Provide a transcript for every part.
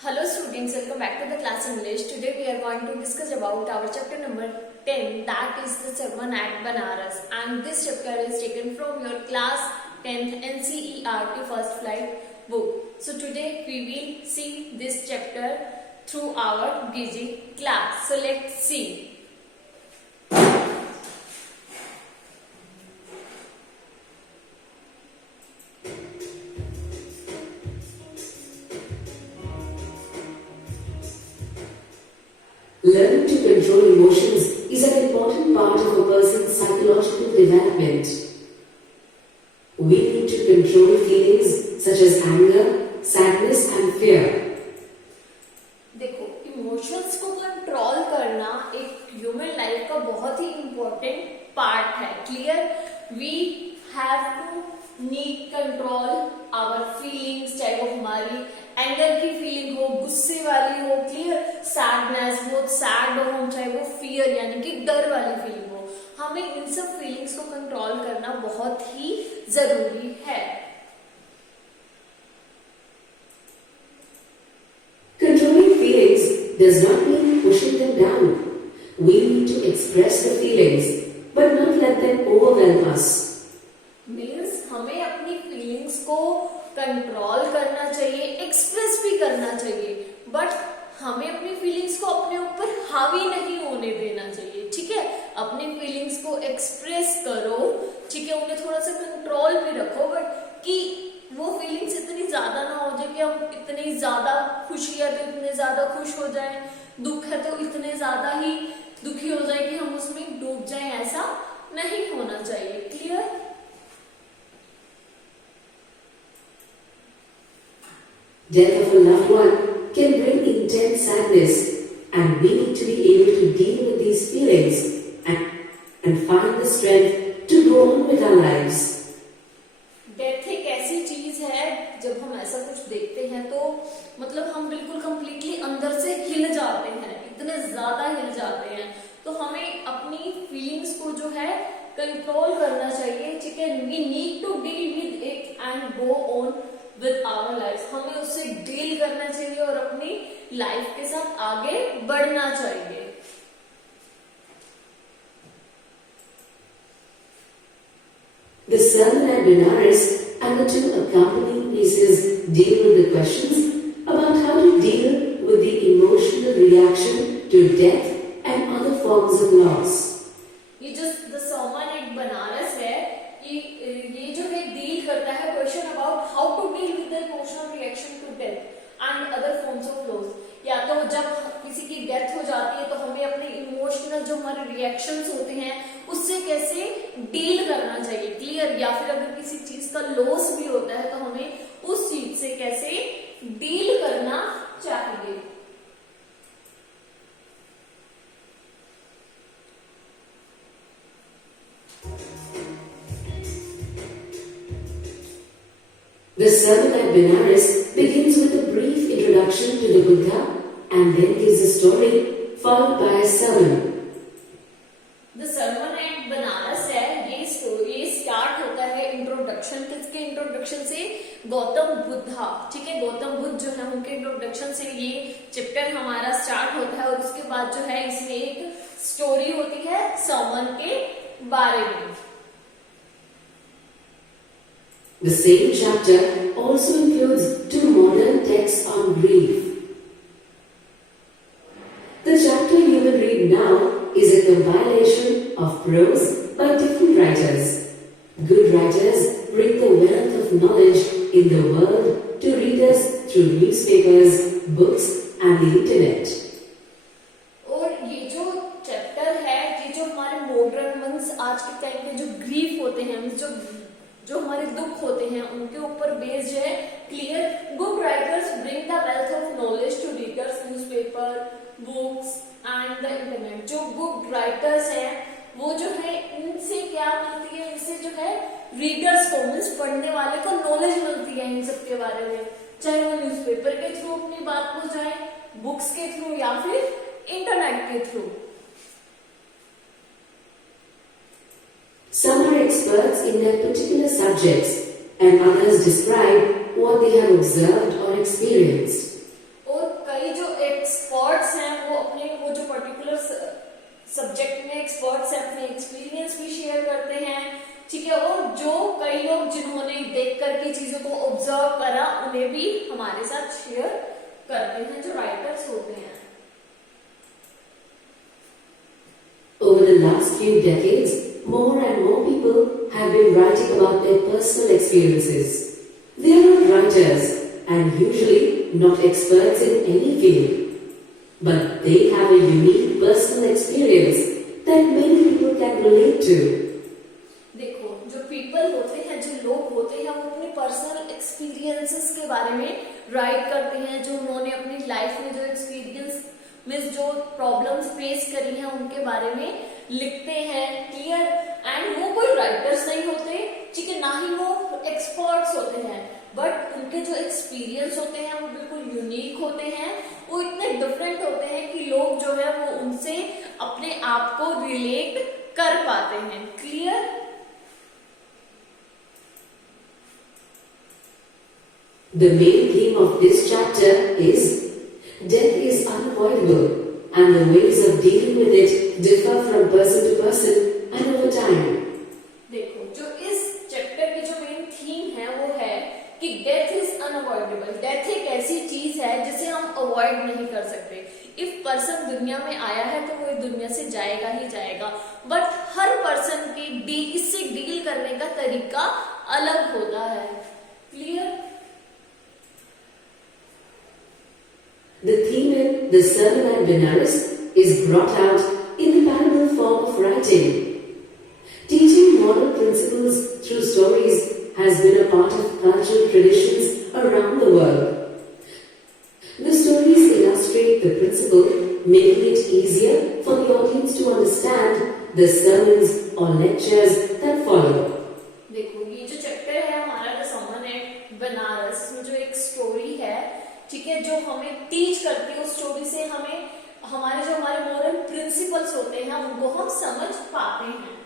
Hello students, welcome back to the class English. Today we are going to discuss about our chapter number 10, that is the Sermon at Banaras, and this chapter is taken from your class 10th NCERT First Flight book. So today we will see this chapter through our busy class. So let's see. Learning to control emotions is an important part of a person's psychological development. We need to control feelings such as anger, sadness and fear. देखो, emotions को control करना एक human life का बहुत ही important part है. Clear? We have to need control our feelings, चाहे वो हमारी एंगर की फीलिंग हो, गुस्से वाली हो, क्लियर, सैडनेस, बहुत सैड हो, चाहे वो फियर यानी कि डर वाली फीलिंग हो, हमें इन सब फीलिंग्स को कंट्रोल करना बहुत ही जरूरी है. Controlling feelings does not mean pushing them down. We need to express the feelings, but not let them overwhelm us. Means हमें अपनी फीलिंग्स को कंट्रोल करना चाहिए, एक्सप्रेस भी करना चाहिए, बट हमें अपनी फीलिंग्स को अपने ऊपर हावी नहीं होने देना चाहिए. ठीक है, अपनी फीलिंग्स को एक्सप्रेस करो, ठीक है, उन्हें थोड़ा सा कंट्रोल भी रखो, बट कि वो फीलिंग्स इतनी ज्यादा ना हो जाए कि हम इतनी ज्यादा खुशी है तो इतने ज्यादा खुश हो जाएं, दुख है तो इतने ज्यादा ही दुखी हो जाए कि हम उसमें डूब जाएं. ऐसा नहीं होना चाहिए. Clear? Death of a loved one can bring intense sadness, and we need to be able to deal with these feelings and find the strength to go on with our lives. Death एक ऐसी चीज है, जब हम ऐसा कुछ देखते हैं तो मतलब हम बिल्कुल कंप्लीटली अंदर से हिल जाते हैं, इतने ज्यादा हिल जाते हैं. तो हमें अपनी फीलिंग्स को जो है कंट्रोल करना चाहिए. ठीक है, we need to deal with it and go on with our life. हमें उससे डील करना चाहिए और अपनी लाइफ के साथ आगे बढ़ना चाहिए. The sermon at Benares and the two accompanying pieces deal with the questions about how to deal with the emotional reaction to death and other forms of loss. ये जो द सर्मन एट बनारस है, ये जो है deal करता है question about how to deal with the emotional reaction to death and other forms of loss. या तो जब किसी की डेथ हो जाती है तो हमें अपने इमोशनल जो हमारे रिएक्शंस होते हैं उससे कैसे डील करना चाहिए. क्लियर? या फिर अगर किसी चीज का लॉस भी होता है तो हमें उस चीज से कैसे डील करना चाहिए. The sermon at Benares begins with a brief introduction to the Buddha and then gives a story followed by a sermon. The sermon at Benares है, ये स्टार्ट होता है इंट्रोडक्शन. किसके इंट्रोडक्शन से? गौतम बुद्धा. ठीक है, गौतम बुद्ध जो है उनके इंट्रोडक्शन से ये चैप्टर हमारा स्टार्ट होता है और उसके बाद जो है इसमें एक स्टोरी होती है सर्मन के बारे में. The same chapter also includes two modern texts on grief. The chapter you will read now is a compilation of prose by different writers. Good writers bring the wealth of knowledge in the world to readers through newspapers, books and the internet. और ये जो chapter है, ये जो हमारे modern मंस आज के time पे जो ग्रीफ होते हैं, जो हमारे दुख होते हैं उनके ऊपर बेस्ड है. Clear? Good writers bring the wealth of knowledge to readers, newspaper, books and the internet. जो गुड राइटर्स हैं वो जो है इनसे क्या मिलती है, इनसे जो है रीडर्स को, मीन्स पढ़ने वाले को नॉलेज मिलती है इन सब के बारे में, चाहे वो न्यूज़पेपर के थ्रू अपनी बात पहुंचाए, बुक्स के थ्रू या फिर इंटरनेट के through. Some are experts in their particular subjects and others describe what they have observed or experienced. और सब्जेक्ट में एक्सपर्ट्स हैं, अपने एक्सपीरियंस भी शेयर करते हैं, ठीक है। और जो कई लोग जिन्होंने देख करके चीजों को ऑब्जर्व करा उन्हें भी हमारे साथ शेयर करते हैं, जो राइटर्स होते हैं। Over the last few decades, more and more people have been writing about their personal experiences. They are not writers and usually not experts in any field, but they have a unique personal experience that many people can relate to. देखो, जो people होते हैं, जो लोग होते हैं, वो अपने पर्सनल एक्सपीरियंसेस के बारे में राइट करते हैं, जो उन्होंने अपनी लाइफ में जो एक्सपीरियंस में जो प्रॉब्लम्स फेस करी हैं उनके बारे में लिखते हैं, क्लियर। एंड वो कोई राइटर्स नहीं होते, ठीक है, ना ही वो एक्सपर्ट्स होते हैं, बट उनके जो एक्सपीरियंस होते हैं वो बिल्कुल यूनिक होते हैं, वो इतने डिफरेंट होते हैं कि लोग जो है वो उनसे अपने आप को रिलेट कर पाते हैं, clear. The main theme of this chapter is death is unavoidable and the ways of dealing with it differ from person to person and over time. देखो, जो इस चैप्टर की जो मेन थीम है वो है कि डेथ इज अनअवॉइडेबल। डेथ एक ऐसी चीज है जिसे हम अवॉइड नहीं कर सकते। इफ पर्सन दुनिया में आया है तो वो दुनिया से जाएगा ही जाएगा, बट हर पर्सन के इससे डील करने का तरीका अलग होता है, clear. The theme in The Sermon at Benares is brought out in the parable form of writing. Teaching moral principles through stories has been a part of cultural traditions around the world. The stories illustrate the principle, making it easier for the audience to understand the sermons or lectures that follow. देखो, ये जो chapter है हमारा the sermon at Banaras में जो एक story है, ठीक है, जो हमें टीच करती है, उस स्टोरी से हमें हमारे मोरल प्रिंसिपल्स होते हैं उनको हम समझ पाते हैं।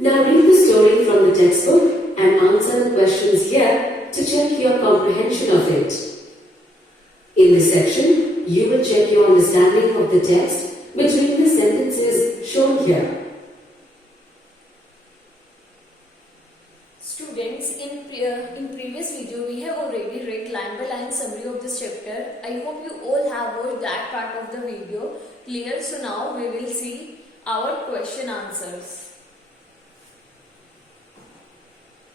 Now read the story from the textbook and answer the questions here to check your comprehension of it. In this section, you will check your understanding of the text between the sentences shown here. Students, in previous video we have already read line by line summary of this chapter. I hope you all have watched that part of the video. Clear? So now we will see our question answers.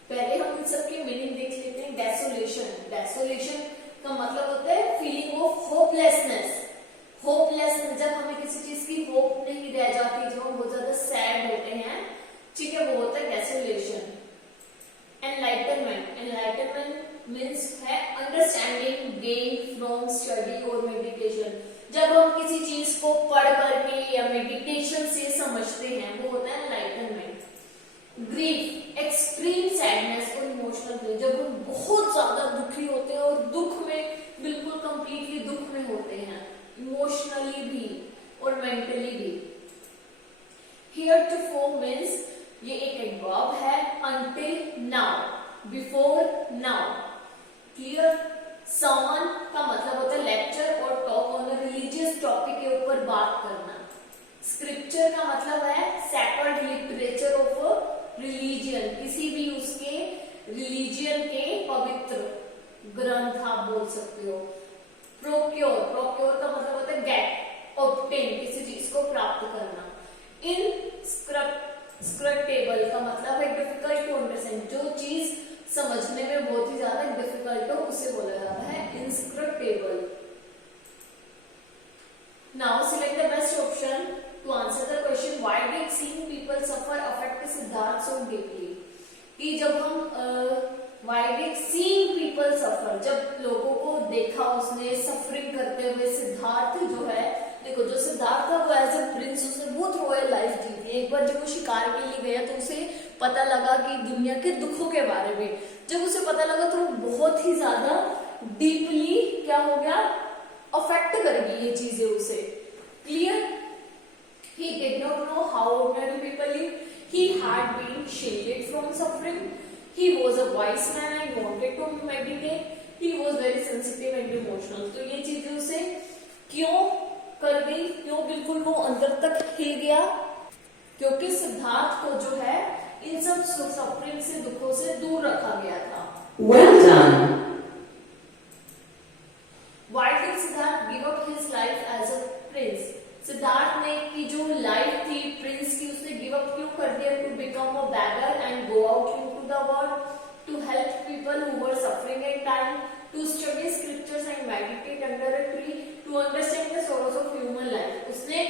पहले हम इन सबकी meaning देख लेते हैं। Desolation, desolation का मतलब होता है फीलिंग ऑफ होपलेसनेस। होपलेसनेस, जब हमें किसी चीज की होप नहीं रह जाती, जो हम बहुत ज्यादा सैड होते हैं, ठीक है, वो होता है डेसोलेशन। एनलाइटनमेंट, एनलाइटनमेंट मीन्स है अंडरस्टैंडिंग गेन फ्रॉम स्टडी और मेडिटेशन। जब हम किसी चीज को पढ़ करके या मेडिटेशन से समझते हैं, वो होता है एनलाइटनमेंट। ग्रीफ, एक्सट्रीम सैडनेस और इमोशनल पेन, जब हम बहुत ज्यादा दुखी होते हैं और दुख में बिल्कुल कंप्लीटली दुख में होते हैं, इमोशनली भी और मेंटली भी। हियर टू फॉर मीन्स ये एक एडवर्ब है, until now, before now, clear. sermon का मतलब होता है लेक्चर और टॉक ऑन रिलीजियस टॉपिक के ऊपर बात करना। स्क्रिप्चर का मतलब है सैक्रेड लिटरेचर ऑफ रिलीजियन, किसी भी उसके रिलीजियन के पवित्र ग्रंथ आप बोल सकते हो। प्रोक्योर, प्रोक्योर का मतलब होता है गेट, ऑब्टेन, किसी चीज को प्राप्त करना। इनस्क्रप्टेबल का मतलब है डिफिकल्ट टू अंडरस्टैंड, जो चीज समझने में बहुत ही ज्यादा डिफिकल्ट हो उसे बोला जाता है inscrutable. Now select the best option to answer the question why did seeing people suffer affect Siddhartha so deeply. कि जब हम why did seeing people suffer, जब लोगों को देखा उसने सफरिंग करते हुए, सिद्धार्थ जो है, देखो जो सिद्धार्थ था वो एज ए प्रिंस, उसने बहुत रॉयल लाइफ जी थी। एक बार जब वो शिकार के लिए गया तो उसे पता लगा कि दुनिया के दुखों के बारे में, जब उसे पता लगा तो बहुत ही ज्यादा डीपली क्या हो गया, अफेक्ट करेगी ये चीजें उसे, clear. He did not know how ordinary people live. He had been shielded from suffering. He was a wise man and wanted to meditate. He was very sensitive and emotional. तो ये चीजें उसे क्यों कर गई, क्यों बिल्कुल वो अंदर तक हिल गया? क्योंकि सिद्धार्थ को जो है इन सब सफरिंग से, दुखों से दूर रखा गया था. Well done. Why did Siddharth give up his life as a prince? Siddharth ने की जो लाइफ थी प्रिंस की, उसने गिव अप क्यों कर दिया? To become a beggar and go out into the world, to help people who were suffering at time, to study scriptures and meditate under a tree, to understand the source of human life. उसने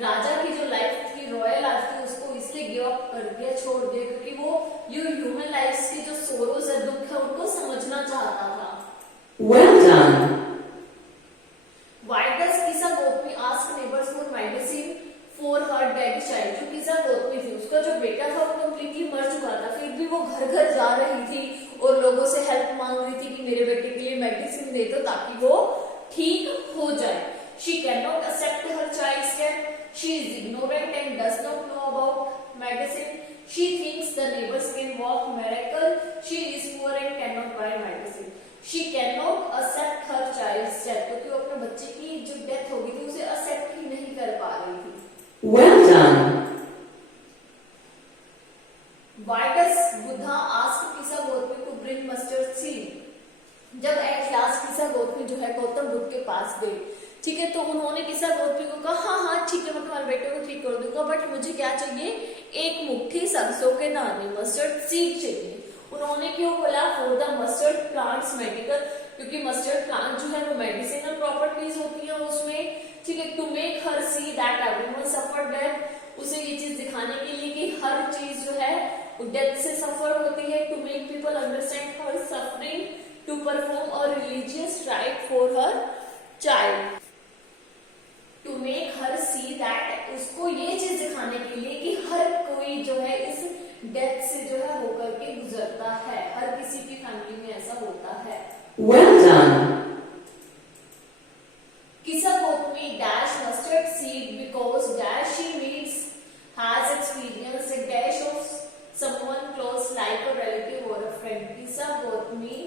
राजा की जो life थी, royal life थी, उसको इसलिए give up कर दिया, छोड़ दिया, क्योंकि वो ये ह्यूमन लाइफ की जो सोरोस है, दुख है, उनको समझना चाहता था. Well done. Why does Kisa Gopni ask neighbors for medicine for her dead child? जो किसा गोपनी थी, उसका जो बेटा था वो कम्प्लीटली मर चुका था, फिर भी वो घर घर जा रही थी और लोगों से हेल्प मांग रही थी कि मेरे बेटे के लिए मेडिसिन दे दो ताकि वो ठीक हो जाए. She cannot accept her child's death. She is ignorant and does not know about medicine. She thinks the neighbors can work miracle. She is poor and cannot buy medicine. She cannot accept her child's death. क्योंकि वो अपने बच्चे की जो death हो गई थी उसे एक्सेप्ट ही नहीं कर पा रही थी. Well done. Why does Buddha ask Kisa Gopni to bring mustard seed? जब एट लास्ट किसा गोपनी जो है गौतम बुद्ध के पास गई, ठीक है, तो उन्होंने किसा गोपनी को कहा हाँ हाँ ठीक है, मैं तुम्हारे बेटे को ठीक कर दूंगा, बट मुझे क्या चाहिए? एक मुट्ठी सरसों के दाने, मस्टर्ड सीड चाहिए. उन्होंने क्यों बोला? For the mustard plants medical, क्योंकि मस्टर्ड प्लांट जो है वो मेडिसिनल प्रॉपर्टीज होती है उसमें, ठीक है. To make her see that everyone suffer death, उसे ये चीज दिखाने के लिए कि हर चीज जो है वो डेथ से सफर होती है. To make people understand her suffering, to perform a religious rite for her child. To make her see that, उसको ये चीज दिखाने के लिए कि हर कोई जो है इस डेथ से जो है होकर के गुजरता है, हर किसी की फैमिली में ऐसा होता है. Well done. Kisa Gopni dash mustard seed because dash she meets has experienced a dash of someone close like a relative or a friend. Kisa Gopni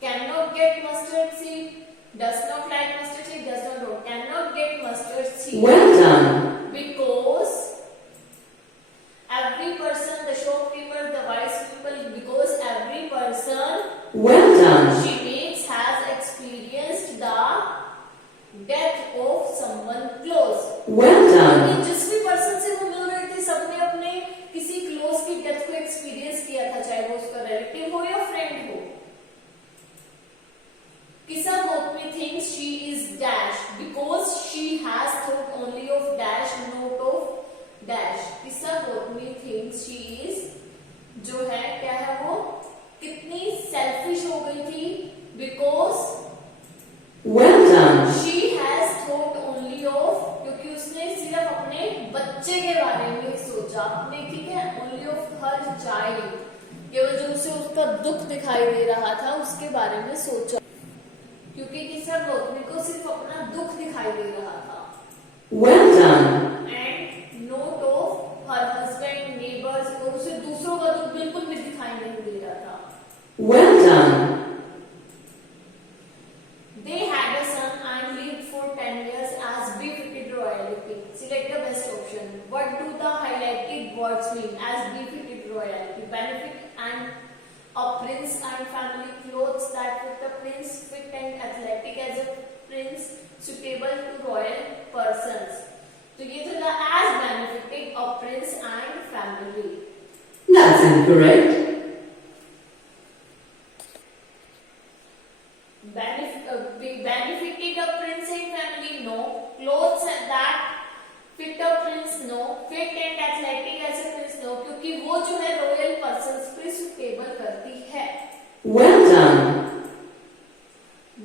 cannot get mustard seed, does not like mustard seed, does not know, cannot get mustard seed. Well done. Because every person, the shopkeeper, the wise people, because every person Well done. she meets has experienced the death of someone close. Well done. कि जिस भी person से वो मिल रहे थे, सबने अपने किसी क्लोज की डेथ को एक्सपीरियंस किया था, चाहे वो उसका रिलेटिव हो या फ्रेंड हो. Kisa Gopni thinks she is dash because she has thought only of dash, not of dash. Kisa Gopni thinks she is, जो है क्या है वो, कितनी सेल्फिश हो गई थी? Because Well done. she has thought only of, क्योंकि उसने सिर्फ अपने बच्चे के बारे में सोचा, अपने, ठीक है, only of her child, केवल जो उसे उसका दुख दिखाई दे रहा था उसके बारे में सोचा, क्योंकि किसा गोपनी को सिर्फ अपना दुख दिखाई दे रहा था. Well done. And note of her husband, neighbours, और उसे दूसरों का दुख बिल्कुल भी दिखाई नहीं दे रहा था. Well done. They had a son and lived for 10 years as befitted royalty. Select the best option. What do the highlighted words mean? As befitted royalty. Benefit and a prince and family, clothes that fit the prince, fit and athletic as a prince, suitable to royal persons. तो ये तो था as benefiting a prince and family. That's incorrect. Benefited a prince and family, no. Clothes that fit a prince, no. Fit and athletic as a prince, no. क्योंकि वो जो है royal persons पे suitable करती है. Well done.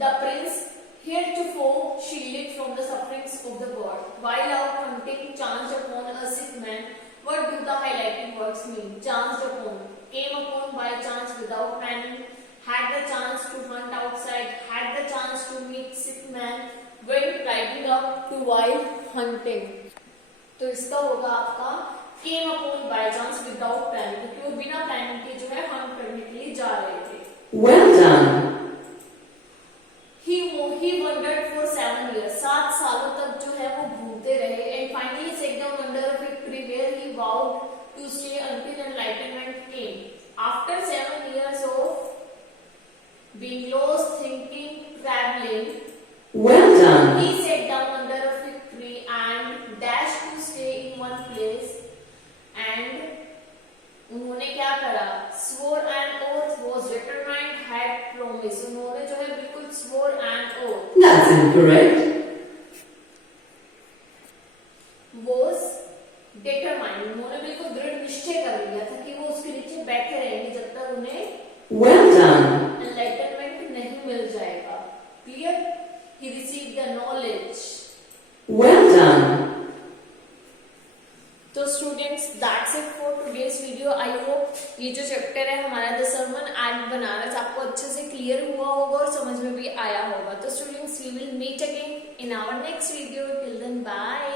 The prince heretofore shielded from the sufferings of the world, while out hunting chanced upon a sick man. What do the highlighted words mean? Chanced upon, came upon by chance without planning, had the chance to hunt outside, had the chance to meet sick man, went riding up to while hunting. तो इसका होगा आपका came upon by chance without planning, क्योंकि वो बिना planning के जो है हंट करने के लिए जा रहे थे. Well done. He wandered for 7 years. 7 सालों तक जो है वो घूमते रहे. And finally sat down under a fig tree where he vowed to stay until enlightenment came. After 7 years of being lost, thinking, traveling, Well done. he sat down under a fig tree and dashed to stay in one place. And उन्होंने क्या करा? Swore an oath, was determined, had promised. उन्होंने जो है बिल्कुल swore an oath. That's incorrect. Was determined. उन्होंने बिल्कुल दृढ़ निश्चय कर लिया था कि वो उसके नीचे बैठे रहेंगे जब तक उन्हें Well done. enlightenment नहीं मिल जाएगा. Clear? He received the knowledge. Well done. तो students that's it for today's video. I hope ये जो चैप्टर है हमारा द सर्मन एट बनारस आपको अच्छे से क्लियर हुआ होगा और समझ में भी आया होगा. तो students we will meet again in our next video. Till then bye.